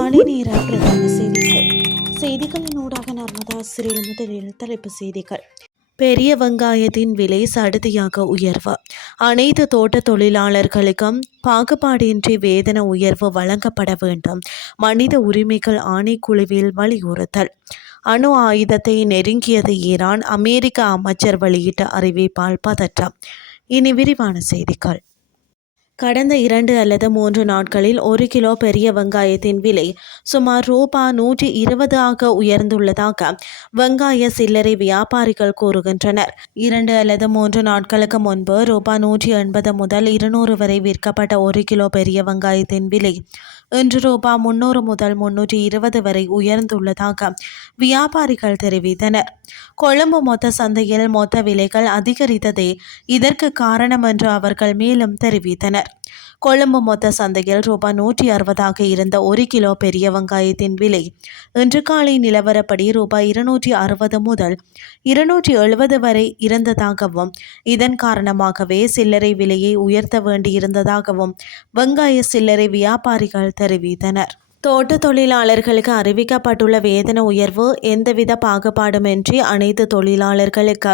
காலை நேர பிரதான செய்திகளின் ஊடாக நர்மதா சிறில் முதலில் தலைப்பு செய்திகள். பெரிய வெங்காயத்தின் விலை சடுதியாக உயர்வு. அனைத்து தோட்ட தொழிலாளர்களுக்கும் பாகுபாடின்றி வேதன உயர்வு வழங்கப்பட வேண்டும். மனித உரிமைகள் ஆணைக்குழுவில் வலியுறுத்தல். அணு ஆயுதத்தை நெருங்கியது ஈரான். அமெரிக்க அமைச்சர் வெளியிட்ட அறிவிப்பால் பதற்றம். இனி விரிவான செய்திகள். கடந்த 2 அல்லது 3 நாட்களில் 1 கிலோ பெரிய வெங்காயத்தின் விலை சுமார் ரூபாய் 120 உயர்ந்துள்ளதாக வெங்காய சில்லறை வியாபாரிகள் கூறுகின்றனர். 2 அல்லது 3 நாட்களுக்கு முன்பு ரூபாய் 180 முதல் 200 வரை விற்கப்பட்ட 1 கிலோ பெரிய வெங்காயத்தின் விலை இன்று ரூபாய் 300 முதல் 320 வரை உயர்ந்துள்ளதாக வியாபாரிகள் தெரிவித்தனர். கொழும்பு மொத்த சந்தையில் மொத்த விலைகள் அதிகரித்ததே இதற்கு காரணம் என்று அவர்கள் மேலும் தெரிவித்தனர். கொழும்பு மொத்த சந்தையில் ரூபாய் 160 இருந்த 1 கிலோ பெரிய வெங்காயத்தின் விலை இன்று காலை நிலவரப்படி ரூபாய் 260 முதல் 270 வரை இருந்ததாகவும் இதன் காரணமாகவே சில்லறை விலையை உயர்த்த வேண்டியிருந்ததாகவும் வெங்காய சில்லறை வியாபாரிகள் தெரிவித்தனர். தோட்ட தொழிலாளர்களுக்கு அறிவிக்கப்பட்டுள்ள வேதன உயர்வு எந்தவித பாகுபாடுமின்றி அனைத்து தொழிலாளர்களுக்கு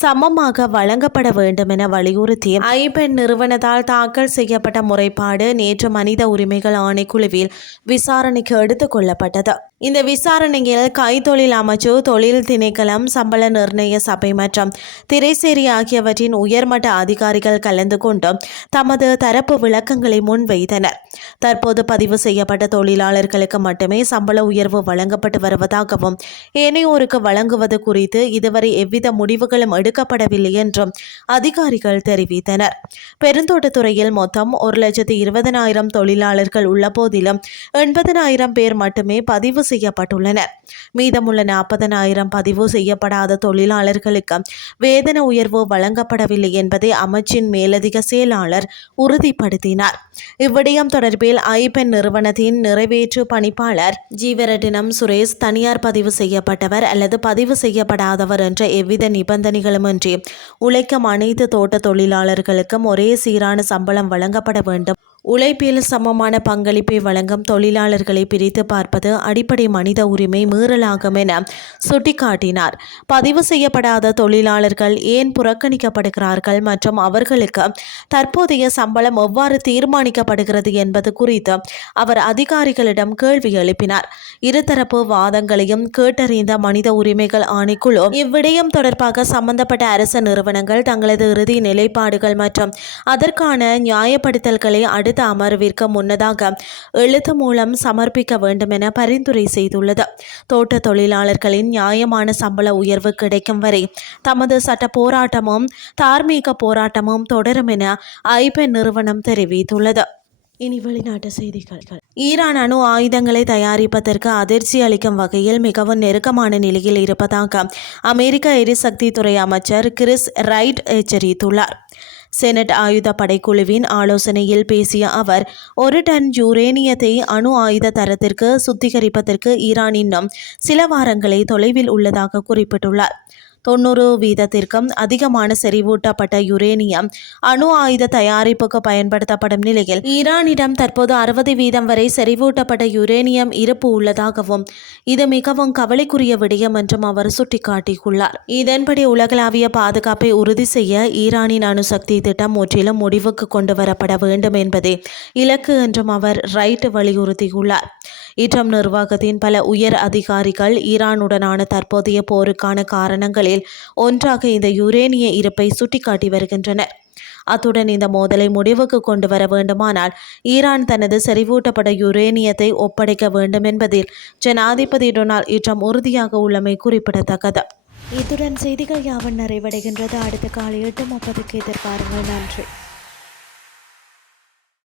சமமாக வழங்கப்பட வேண்டும் என வலியுறுத்தி ஐபென் நிறுவனத்தால் தாக்கல் செய்யப்பட்ட முறைப்பாடு நேற்று மனித உரிமைகள் ஆணைக்குழுவில் விசாரணைக்கு எடுத்துக் கொள்ளப்பட்டது. இந்த விசாரணையில் கைத்தொழில் அமைச்சு, தொழில் திணைக்களம், சம்பள நிர்ணய சபை மற்றும் திரைசேரி ஆகியவற்றின் உயர்மட்ட அதிகாரிகள் கலந்து கொண்டு தமது தரப்பு விளக்கங்களை முன்வைத்தனர். தற்போது பதிவு செய்யப்பட்ட தொழிலாளர்களுக்கு மட்டுமே சம்பள உயர்வு வழங்கப்பட்டு வருவதாகவும் ஏனையோருக்கு வழங்குவது குறித்து இதுவரை எவ்வித முடிவுகளும் எடுக்கப்படவில்லை என்றும் அதிகாரிகள் தெரிவித்தனர். பெருந்தோட்டத்துறையில் மொத்தம் 1,20,000 தொழிலாளர்கள் உள்ள போதிலும் 80,000 பேர் மட்டுமே பதிவு செய்யப்பட்டுள்ளனர். மீதமுள்ள 40,000 பதிவு செய்யப்படாத தொழிலாளர்களுக்கு வேதன உயர்வு வழங்கப்படவில்லை என்பதை அமைச்சின் மேலதிக செயலாளர் உறுதிப்படுத்தினார். இவ்விடயம் தொடர்பில் ஐபென் நிறுவனத்தின் நிறைவேற்று பணிப்பாளர் ஜீவரட்டினம் சுரேஷ், தனியார் பதிவு செய்யப்பட்டவர் அல்லது பதிவு செய்யப்படாதவர் என்ற எவ்வித நிபந்தனைகளுமின்றி உழைக்கும் அனைத்து தோட்ட தொழிலாளர்களுக்கும் ஒரே சீரான சம்பளம் வழங்கப்பட வேண்டும். உழைப்பில் சமமான பங்களிப்பை வழங்கும் தொழிலாளர்களை பிரித்து பார்ப்பது அடிப்படை மனித உரிமை மீறலாகும் என சுட்டிக்காட்டினார். பதிவு செய்யப்படாத தொழிலாளர்கள் ஏன் புறக்கணிக்கப்படுகிறார்கள் மற்றும் அவர்களுக்கு தற்போதைய சம்பளம் எவ்வாறு தீர்மானிக்கப்படுகிறது என்பது குறித்து அவர் அதிகாரிகளிடம் கேள்வி எழுப்பினார். இருதரப்பு வாதங்களையும் கேட்டறிந்த மனித உரிமைகள் ஆணைக்குழு இவ்விடயம் தொடர்பாக சம்பந்தப்பட்ட அரசு நிறுவனங்கள் தங்களது இறுதி நிலைப்பாடுகள் மற்றும் அதற்கான நியாயப்படுத்தல்களை அடுத்த அமர்விற்கு முன்னதாக எழுத்து மூலம் சமர்ப்பிக்க வேண்டும் என பரிந்துரை செய்துள்ளது. தோட்ட தொழிலாளர்களின் நியாயமான சம்பள உயர்வு கிடைக்கும் வரை தமது சட்ட போராட்டமும் தார்மீக போராட்டமும் தொடரும் என ஐபென் நிறுவனம் தெரிவித்துள்ளது. இனி வெளிநாட்டு செய்திகள். ஈரான் அணு ஆயுதங்களை தயாரிப்பதற்கு அதிர்ச்சி அளிக்கும் வகையில் மிகவும் நெருக்கமான நிலையில் இருப்பதாக அமெரிக்க எரிசக்தி துறை அமைச்சர் கிறிஸ் ரைட் எச்சரித்துள்ளார். செனட் ஆயுத படைக்குழுவின் ஆலோசனையில் பேசிய அவர் 1 டன் யுரேனியத்தை அணு ஆயுத தரத்திற்கு சுத்திகரிப்பதற்கு ஈரான் இன்னும் சில வாரங்களை தொலைவில் உள்ளதாக குறிப்பிட்டுள்ளார். 90% அதிகமான செறிவூட்டப்பட்ட யுரேனியம் அணு ஆயுத தயாரிப்புக்கு பயன்படுத்தப்படும் நிலையில் ஈரானிடம் தற்போது 60% வரை செறிவூட்டப்பட்ட யுரேனியம் இருப்பு உள்ளதாகவும் இது மிகவும் கவலைக்குரிய விடயம் என்றும் அவர் சுட்டிக்காட்டியுள்ளார். இதன்படி உலகளாவிய பாதுகாப்பை உறுதி செய்ய ஈரானின் அணுசக்தி திட்டம் முற்றிலும் முடிவுக்கு கொண்டு வரப்பட வேண்டும் என்பதே இலக்கு என்றும் அவர் ரைட் வலியுறுத்தியுள்ளார். ஈட்டம் நிர்வாகத்தின் பல உயர் அதிகாரிகள் ஈரானுடனான தற்போதைய போருக்கான காரணங்களில் ஒன்றாக இந்த யுரேனிய இருப்பை சுட்டிக்காட்டி வருகின்றனர். அத்துடன் இந்த மோதலை முடிவுக்கு கொண்டு வர வேண்டுமானால் ஈரான் தனது செறிவூட்டப்பட்ட யுரேனியத்தை ஒப்படைக்க வேண்டும் என்பதில் ஜனாதிபதி டொனால்ட் ட்ரம்ப் உறுதியாக உள்ளமை குறிப்பிடத்தக்கது. இத்துடன் செய்திகள் யாவன் நிறைவடைகின்றது. அடுத்த காலை 8:30 எதிர்பாருங்கள். நன்றி.